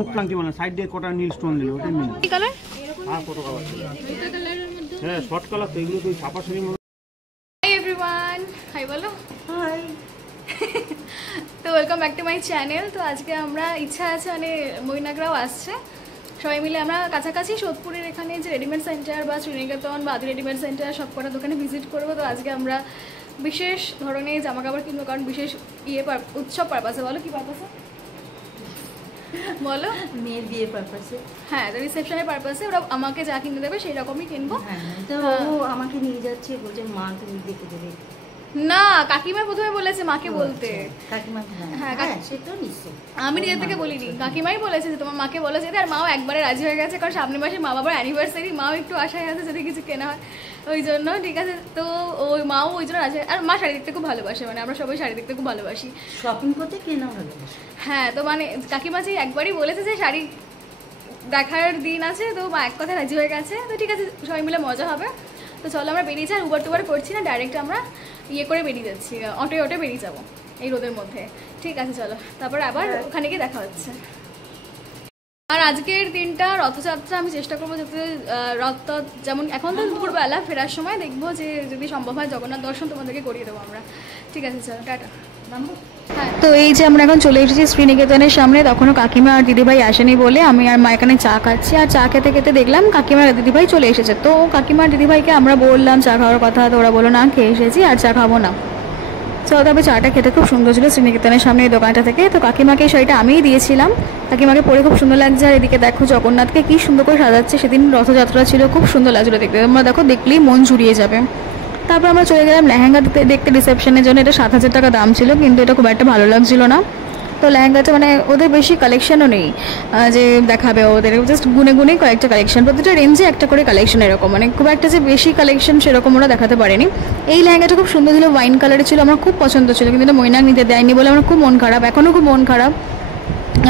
মুখলাংটি মানে সাইড দিয়ে কটা নীল স্টোন দিল ওটা মিল কি কালার আর কত কালার হ্যাঁ শর্ট কালার তো এগুলো তো ছাপা শাড়ি মনে হাই এভরিওয়ান হাই বলো হাই তো welcome back to my channel. তো আজকে আমরা ইচ্ছা আছে মানে মৈনাকরাও আসছে, সবাই মিলে আমরা কাছাকাছি সোদপুরের এখানে যে রেডিমেড সেন্টার বা শ্রীনিকেতন বা আদি রেডিমেড সেন্টার সব কটা দোকানে ভিজিট করবো। তো আজকে আমরা বিশেষ ধরনের জামা কাপড় কিনবো, কারণ বিশেষ উৎসব পারপাসে। বলো কি পারপাসে বলো? মেয়ের বিয়ে পারপাসে। হ্যাঁ, তো রিসেপশনের পারপাসে ওরা আমাকে যা কিনে দেবে সেই রকমই কিনবো। তো ও আমাকে নিয়ে যাচ্ছে, বলছে মা তুমি দেখে দেবে। না, কাকিমা প্রথমে বলেছে মাকে বলতে। কাকিমা হ্যাঁ সেটাও নিশ্চয় আমি নিজের থেকে বলিনি, কাকিমাই বলেছে যে তোমার মাকে বলেছে। আর মাও একবারে রাজি হয়ে গেছে, কারণ সামনের মাসে মা বাবার অ্যানিভার্সারি, মাও একটু আশায় আছে যদি কিছু কেনা হয় ওই জন্য। ঠিক আছে, তো ওই মাও ওই জন্য রাজি। আর মা শাড়ি দেখতে খুব ভালোবাসে, মানে আমরা সবাই শাড়ি দেখতে খুব ভালোবাসি, শপিং করতে কেনা ভালোবাসি। হ্যাঁ, তো মানে কাকিমা যে একবারই বলেছে যে শাড়ি দেখার দিন আছে, তো মা এক কথায় রাজি হয়ে গেছে। তো ঠিক আছে, সবাই মিলে মজা হবে। তো চলো আমরা বেরিয়েছি, আর উবার টুবার করছি না, ডাইরেক্ট আমরা ইয়ে করে বেরিয়ে যাচ্ছি, অটোয় বেরিয়ে যাবো এই রোদের মধ্যে। ঠিক আছে চলো, তারপর আবার ওখানে গিয়ে দেখা হচ্ছে। আর আজকের দিনটা রথযাত্রা, আমি চেষ্টা করবো যাতে রথ যেমন এখন তো দুপুরবেলা ফেরার সময় দেখবো যে যদি সম্ভব হয় জগন্নাথ দর্শন তোমাদেরকে করিয়ে দেবো আমরা। ঠিক আছে চলো, টাটা। হ্যাঁ, তো এই যে আমরা এখন চলে এসেছি শ্রীনিকেতনের সামনে। তখনও কাকিমা আর দিদিভাই আসেনি বলে আমি আর মা এখানে চা খাচ্ছি, আর চা খেতে খেতে দেখলাম কাকিমা আর দিদিভাই চলে এসেছে। তো কাকিমা আর দিদিভাইকে আমরা বললাম চা খাওয়ার কথা, তো ওরা বললো না খেয়ে এসেছি আর চা খাবো না। তো তবে চাটা খেতে খুব সুন্দর ছিল শ্রীনিকেতনের সামনে এই দোকানটা থেকে। তো কাকিমাকে এই শাড়িটা আমিই দিয়েছিলাম, কাকিমাকে পরে খুব সুন্দর লাগছে। আর এদিকে দেখো জগন্নাথকে কি সুন্দর করে সাজাচ্ছে, সেদিন রথযাত্রা ছিল, খুব সুন্দর লাগছিলো দেখতে। তোমরা দেখো, দেখলেই মন জুড়িয়ে যাবে। তারপর আমরা চলে গেলাম লেহেঙ্গা দেখতে রিসেপশনের জন্য। এটা 7,000 টাকা দাম ছিল, কিন্তু এটা খুব একটা ভালো লাগছিল না। তো লেহেঙ্গাটা মানে ওদের বেশি কালেকশনও নেই যে দেখাবে, ওদের জাস্ট গুনে গুনেই কয়েকটা কালেকশন, প্রতিটা রেঞ্জে একটা করে কালেকশন, এরকম মানে খুব একটা যে বেশি কালেকশন সেরকম ওরা দেখাতে পারেনি। এই লেহেঙ্গাটা খুব সুন্দর ছিল, ওয়াইন কালারে ছিল, আমার খুব পছন্দ ছিল, কিন্তু এটা মৈনাক নিতে দেয়নি বলে আমার খুব মন খারাপ, এখনও খুব মন খারাপ।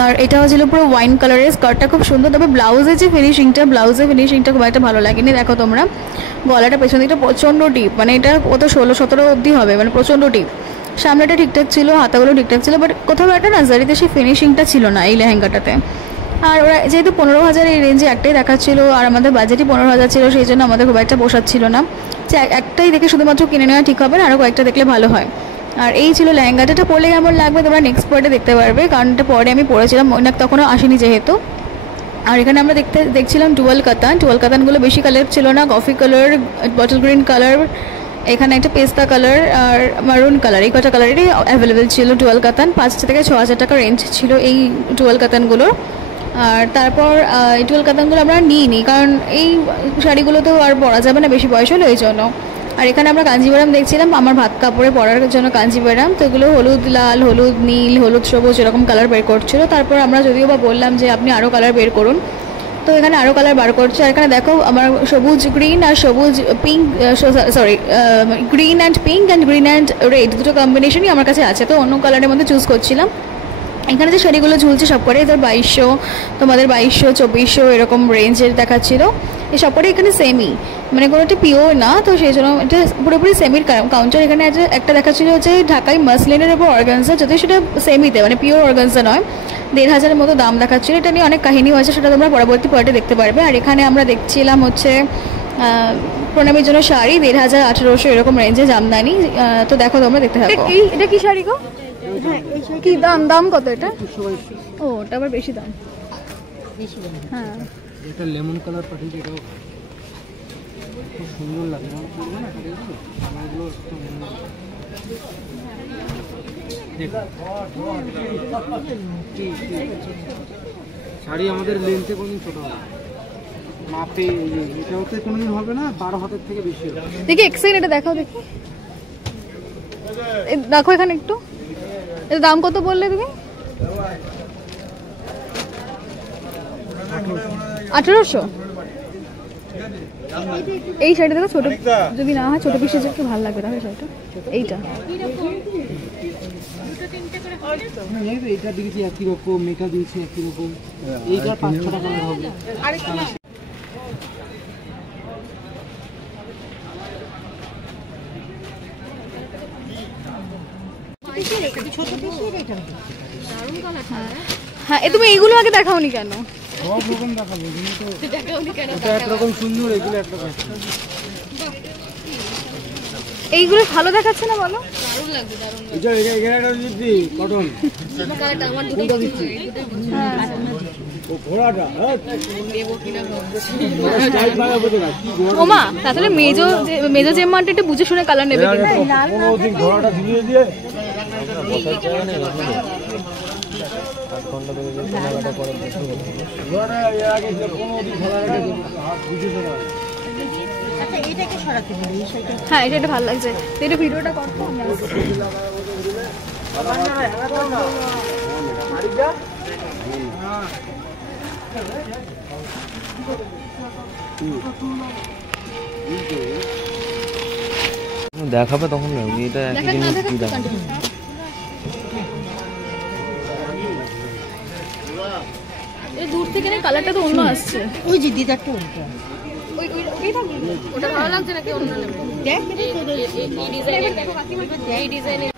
আর এটাও ছিল পুরো ওয়াইন কালারের, স্কার্টটা খুব সুন্দর। তবে ব্লাউজের যে ফিনিশিংটা খুব একটা ভালো লাগেনি। দেখো তোমরা, গলাটা পেছন দিকটা প্রচণ্ড ডিপ, মানে এটা কত 16-17 অবধি হবে, মানে প্রচণ্ড ডিপ। সামনেটা ঠিকঠাক ছিল, হাতাগুলো ঠিকঠাক ছিল, বাট কোথাও একটা না জারিতে সেই ফিনিশিংটা ছিল না এই লেহেঙ্গাটাতে। আর ওরা যেহেতু 15,000 এই রেঞ্জে একটাই দেখাচ্ছিল, আর আমাদের বাজেটই 15,000 ছিল, সেই জন্য আমাদের খুব একটা পোষাচ্ছিল না যে একটাই দেখে শুধুমাত্র কিনে নেওয়া ঠিক হবে না, আরও কয়েকটা দেখলে ভালো হয়। আর এই ছিল লেহেঙ্গাটা, পরলে কেমন লাগবে তোমরা নেক্সট পার্টে দেখতে পারবে, কারণ এটা পরে আমি পরেছিলাম, মৈনাক তখনও আসেনি যেহেতু। আর এখানে আমরা দেখছিলাম টুয়েল কাতানগুলো বেশি কালার ছিল না, coffee colour, bottle green colour, এখানে একটা পেস্তা কালার আর মারুন কালার, এই কটা কালারেরই অ্যাভেলেবেল ছিল টুয়েল কাতান। 5,000 থেকে 6,000 টাকা রেঞ্জ ছিল এই টুয়েল কাতানগুলোর। আর তারপর এই টুয়েল কাতানগুলো আমরা নিইনি, কারণ এই শাড়িগুলো তো আর পরা যাবে না বেশি বয়স হলো, এই জন্য। আর এখানে আমরা কাঞ্জিভারাম দেখছিলাম, আমার ভাত কাপড়ে পরার জন্য কাঞ্জিভারাম, তো এগুলো হলুদ লাল, হলুদ নীল, হলুদ সবুজ এরকম কালার বের করছিল। তারপর আমরা যদিও বা বললাম যে আপনি আরও কালার বের করুন, তো এখানে আরও কালার বার করছে। আর এখানে দেখো আমার সবুজ গ্রিন আর সবুজ pink, green and pink and green and red দুটো কম্বিনেশনই আমার কাছে আছে, তো অন্য কালারের মধ্যে চুজ করছিলাম। এখানে যে শাড়িগুলো ঝুলছে সব করে ধর 2200, তোমাদের 2200, 2400 এরকম রেঞ্জের দেখাচ্ছিল। এই সব করে এখানে সেমি, মানে কোনোটা পিওর না, তো সেই জন্য এটা পুরোপুরি সেমির কাউন্টার। এখানে একটা দেখাচ্ছিল যে ঢাকাই মাসলিনের উপর অর্গানজা, যদিও সেটা সেমিতে মানে পিওর অর্গানজা নয়, 1,500-এর মতো দাম দেখাচ্ছিল। এটা নিয়ে অনেক কাহিনী হয়েছে, সেটা তোমরা পরবর্তী পার্টে দেখতে পারবে। আর এখানে আমরা দেখছিলাম হচ্ছে প্রণামীর জন্য শাড়ি 1,500-1,800 এরকম রেঞ্জে জামদানি। তো দেখো তোমরা দেখতে থাকো। এটা কি শাড়ি গো? কি দাম কত এটা? ও, ওটা আবার বেশি দাম। হ্যাঁ, এটা লেমন কালার পাঠিয়ে, এটাও খুব সুন্দর লাগে না কালারগুলো। শাড়ি আমাদের লেন্থে কোনোদিন ছোট হবে মাপে, এটাতে কোনোদিন হবে না, 12 হাতের থেকে বেশি হবে। দেখি এক্সাইন, এটা দেখাও দেখি, দেখো এখানে একটু। এর দাম কত বললে তুমি? 1800। এই শাড়িটা দেখো ছোট, যদি না হয় ছোট পিসের জন্য ভালো লাগবে তাহলে শাড়িটা। এইটা এটা দিয়েছি একই রকম, এটা দিয়েছি একই রকম, এইটা 5-6 টাকা হবে। ছোট পিসের এটা দারুণ কালার। হ্যাঁ তুমি এইগুলো আগে দেখাওনি কেন? সব রকম দেখাবো কিন্তু দেখাওনি কেন? এটা একরকম সুন্দর, এগুলো একরকম। এইগুলো ভালো দেখাচ্ছে না বলো? এটা এটা দিদি কটন। ও ঘোড়াটা ওমা তাহলে মেজো জেম্মাটা একটু বুঝে শুনে কালার নেবে কিন্তু। ঘোড়াটা ঝুলিয়ে দিয়ে ঘোড়াটা এর আগে যে কোনোদিন ঘোড়ার আগে বুঝেছে না। আচ্ছা এটাকে সরাতে বলি এই সাইডে। হ্যাঁ এটা ভালো লাগছে, এটা ভিডিওটা করতে আমি আসছি। দেখাবে তখন না এটা একই দেখাক না জিনিস দেখাক কি তো দেখাবে continue। এই দূর থেকে না কালারটা তো অন্য আসছে। ওই যে দিদারটা ওইটা ওই থাকবে ওটা ভালো লাগছে নাকি অন্য নেবে? দেখ এটা তোর এই ডিজাইনের দেখো কাকিমা, এই ডিজাইনের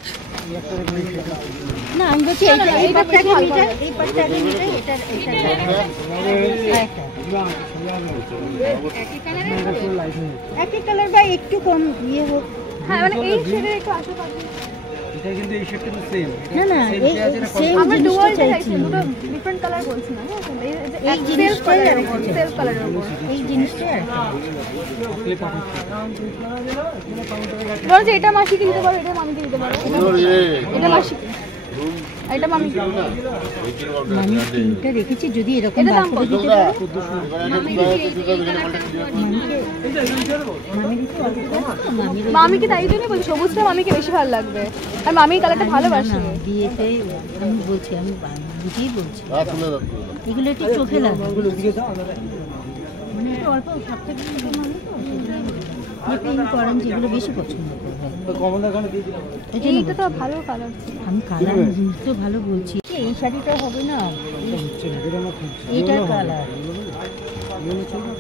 না আমি বলছি এইটা এই পাটটা আগে নিটা, এই পাটটা আগে নিটা, এটা একই কালার বা একটু কম ইয়ে হোক। হ্যাঁ মানে এই শেডের একটু আসো কাকিমা। এটা কিন্তু এই শেডটা তো সেম। না না এই সেম আমরা জিনিসটা ডুয়াল চাইছি। চাইছি, দুটো ডিফারেন্ট কালার বলছি না। এই জিনিসটাই আর কি সেলফ কালারের উপর এই জিনিসটা আর বলো যে এটা মাসিকে দিতে পারো, এটা মামিকে দিতে পারো, এটা মাসি, এটা মামি। আমি তিনটা রেখেছি, যদি এরকম এটা বার দাম করে কত? দিতে পারো মামিকে মামি দিতে পারো। মামির মামিকে তাই জন্যই বলছি সবুজটা মামিকে বেশি ভালো লাগবে, আর মামি কালারটা ভালোবাসে। বিয়েতে আমি বলছি, আমি বুঝেই বলছি এগুলো একটু চোখে লাগে, মানে একটু অল্প সবথেকে মামি তো সেজন্য করেন যেগুলো বেশি পছন্দ করবে। কমলার ওখানে দিয়ে দিলাম। এই জন্য এইটা তো ভালো কালার ছিল। আমি কালার তো ভালো বলছি, এই শাড়িটা হবে না, এইটার কালার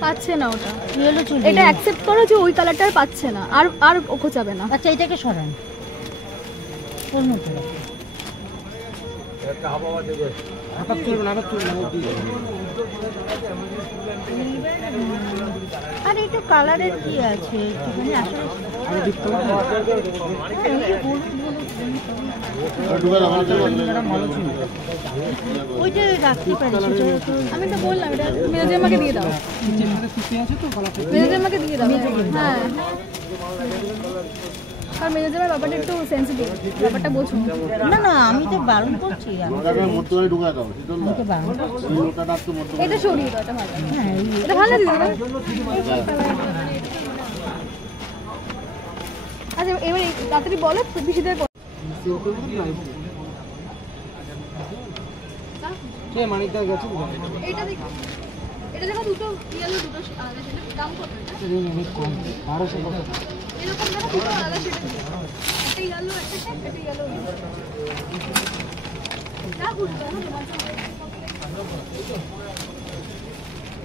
পাচ্ছে না ওটা, ইয়েলো চুল। এটা অ্যাকসেপ্ট করো যে ওই কালারটা আর পাচ্ছে না, আর আর ও খোঁচাবে না। আচ্ছা এটাকে সরান ওর মতো রাখো। হঠাৎ চলবে না, হঠাৎ চলবে না। আর একটু কালারের কি আছে একটুখানি আসলে ওইটা রাখতে পারি, সেটা তো আমি তো বললাম এটা মেজে আমাকে দিয়ে দাও, খুশি আছে তো কালারটা? মেজে আমাকে দিয়ে দাও। হ্যাঁ আর মেজে আমার ব্যাপারটা একটু সেন্সিটিভ, ব্যাপারটা বোঝো। না না আমি তো বারণ করছি, আমি তো বারণ করছি। এটা সরিয়ে দাও, এটা ভালো। হ্যাঁ এটা ভালো দিদি। আচ্ছা এবার তাড়াতাড়ি বলো পিসিদের মানিকদা গেছে এইটা দেখো, এটা দেখো দুটো ইয়েলো, দুটো আলাদা শেডের দাম কত? অনেক কম, 1200 টাকা। এরকম দেখো দুটো আলাদা শেডের, একটা ইয়েলো একটা শেড, একটা ইয়েলো। না বুঝছো না তোমার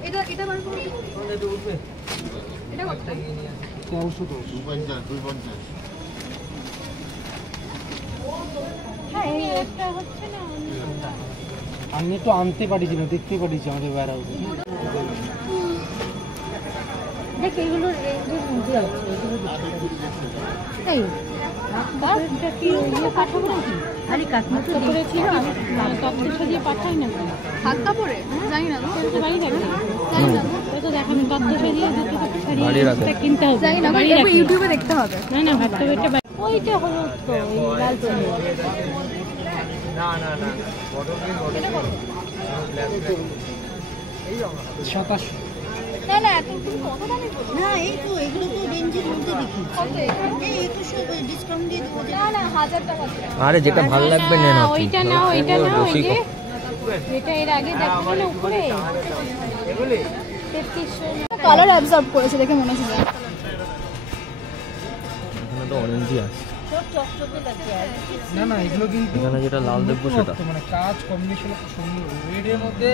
এটা এটা বার করো, এটা কত? 1350। হ্যাঁ এই একটা হচ্ছে না। আমি একটু আনতে পারিছি না, দেখতে পারিছি আমাদের ওয়্যার হাউসে। দেখ এইগুলো রেঞ্জের মধ্যে আছে, এগুলো দেখতে এই এটা কি ইয়ে পাঠাবো নাকি? আরে কাকিমা তো করেছিল, আমি তত্ত্ব সাজিয়ে পাঠাই না হাত কাপড়ে জানি না গো, তো বাড়ি রাখি, জানি না গো, তো দেখাবো তত্ত্ব সাজিয়ে দুটো শাড়ি বাড়ি রাখে। একটা কিনতে হবে, জানি না গো, বাড়ি একবার রাখি। ইউটিউবে দেখতে হবে। না না ভাবতে ওইটা ওইটা হলো তো ওই লাল চলে না না এত তুমি কত দামে বলো? না এই তো এগুলো তো রেঞ্জের মধ্যে দেখি কত এগুলো? এই 2100 ডিসকাউন্ট দিয়ে দেবো। না না 1000 টাকা দিয়ে। আরে যেটা ভালো লাগবে নে না ওইটা না ওইটা না ওই যে এটা এর আগে দেখাবো না উপরে 3300 কালার অ্যাবজর্ব করেছে দেখে মনে হচ্ছে। এখানে তো অরেঞ্জই আছে, সব চকচকে লাগছে আর না না এগুলো কিন্তু এখানে যেটা লাল দেখবো সেটা। মানে কাজ কম্বিনেশন খুব সুন্দর, রেডের মধ্যে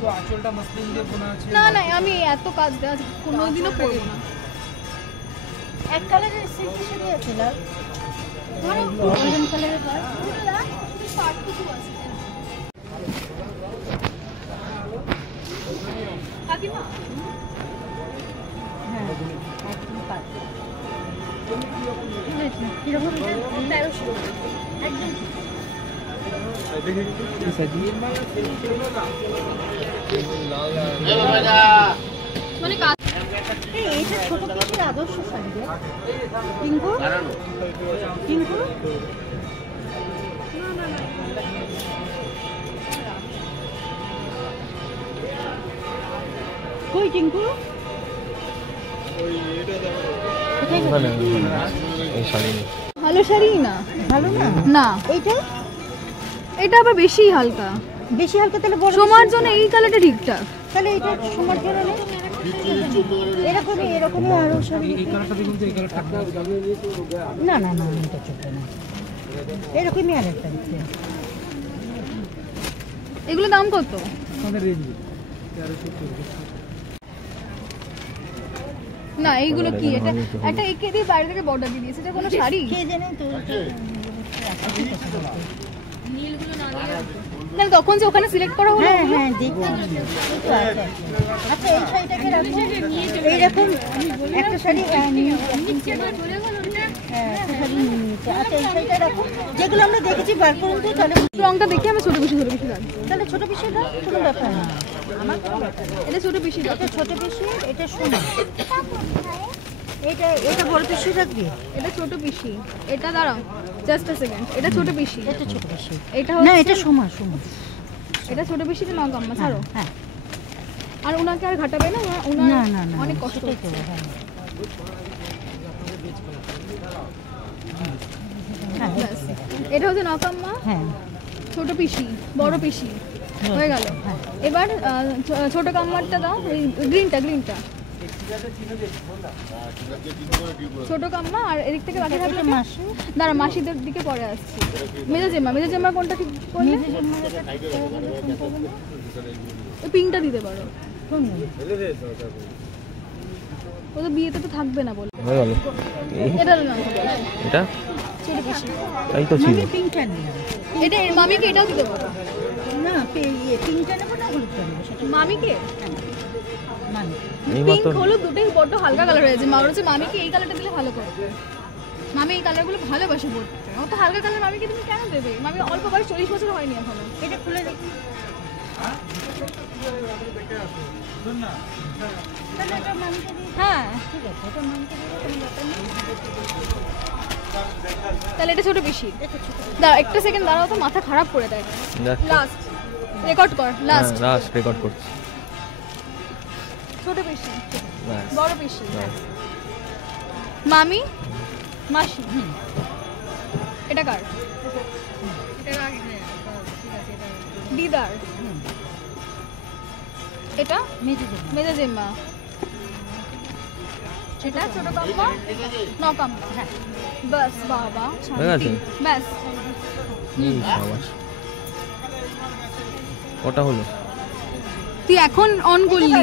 তো আঁচলটা মসলিন দিয়ে বোনা আছে। না না আমি এত কাজ দেওয়া কোনোদিনও করবো না। এক কালারের সিল্ক শাড়ি আছে লাল গোল্ডেন কালারের পার পার্ট কিছু আছে। কাকিমা হ্যাঁ একদম পাঁচ কিরকম 1300 একদম মানে কাজ এইটা ছোট পিসের আদর্শ শাড়ি রে টিঙ্কু টিঙ্কু কই টিঙ্কু ওখানে এই শাড়ি নেই। ভালো শাড়ি না ভালো না না এইটা এটা আবার বেশি হালকা বেশি হালকা তাহলে বড় সোমার জন্য এই কালারটা ঠিকঠাক তাহলে এটা সমান করে নে এরকমই এরকমই আরো শাড়ি এই কালারটা দেখুন তো, এই কালারটা না না না এটা চলবে না এরকমই আরেকটা দিতে এগুলো দাম কত আমাদের রেঞ্জে 1300 না এইগুলো কি এটা একটা একে দিয়ে বাইরে থেকে বর্ডার দিয়ে দিয়েছে এটা কোনো শাড়ি কে জানে তো না তখন যে ওখানে সিলেক্ট করা হলো হ্যাঁ হ্যাঁ দেখছি এই তো আছে আচ্ছা এই শাড়িটাকে রাখো এইরকম একটা শাড়ি নিচে আচ্ছা এই শাড়িটা রাখো যেগুলো আমরা দেখেছি বার করুন তো তাহলে রংটা দেখে আমি ছোট বেশি রাখবো তাহলে ছোট পিসিটা কোনো ব্যাপার না আমার কোনো ব্যাপার না এটা ছোট বেশি এটা ছোট পিসি এটা সোনা এটা এটা বড় পিসি রাখবি এটা ছোট পিসি এটা দাঁড়াও জাস্ট আ সেকেন্ড এটা ছোট পিসি এটা ছোট পিসি এটা না হচ্ছে এটা সোমা সোমা এটা ছোট পিসিটা না গাম্মা ছাড়ো হ্যাঁ আর ওনাকে আর ঘাটাবে না ওনার না না না অনেক কষ্ট সেটাই তো হচ্ছে। হ্যাঁ ব্যাস। এটা হচ্ছে নকাম্মা হ্যাঁ ছোট পিসি বড় পিসি হয়ে গেল হ্যাঁ। এবার ছোট কাম্মারটা দাও গ্রিনটা ছোট কাম্মা আর এদিক থেকে বাকি থাকলে এটা মাসি দাঁড়া মাসিদের দিকে পরে আসছি মেজা জেম্মা কোনটা ঠিক করলে ওই পিঙ্কটা দিতে পারো ও তো বিয়েতে তো থাকবে না বলে হয়ে গেল এটা না এটা ছোট পিসি এই তো ছিল পিঙ্কটা নিলাম এটা মামিকে এটাও দিতে পারো না পিঙ্কটা নেবো না হলুদটা নেবো সেটা মামিকে মানে এই পিঙ্ক মাত্র হলুদ দুটোই বড্ড হালকা কালার হয়েছে মা বলছে মামিকে এই কালারটা দিলে ভালো করবে মামি এই কালারগুলো ভালোবাসে পড়তে অত হালকা কালার মামিকে তুমি কেন দেবে মামি অল্প বয়স 40 বছর হয়নি এখনো এটা খুলে দেখি তাহলে এটা মামিকে দিই হ্যাঁ ঠিক আছে এটা মামিকে দিলে কোনো ব্যাপার নেই তাহলে এটা ছোট বেশি দাঁড়া একটা সেকেন্ড দাঁড়াও তো মাথা খারাপ করে দেয় দেখ লাস্ট রেকর্ড কর লাস্ট লাস্ট রেকর্ড করছি ছোট বেশি ব্যাস বড় বেশি ব্যাস মামি মাসি এটা কার দিদার এটা মেজা জেম্মা এটা ছোট কাম্মা নকাম্মা হ্যাঁ বাস বাবা হয়ে গেছে? ব্যাস এই সাবাস ওটা হলো তুই এখন অন করলি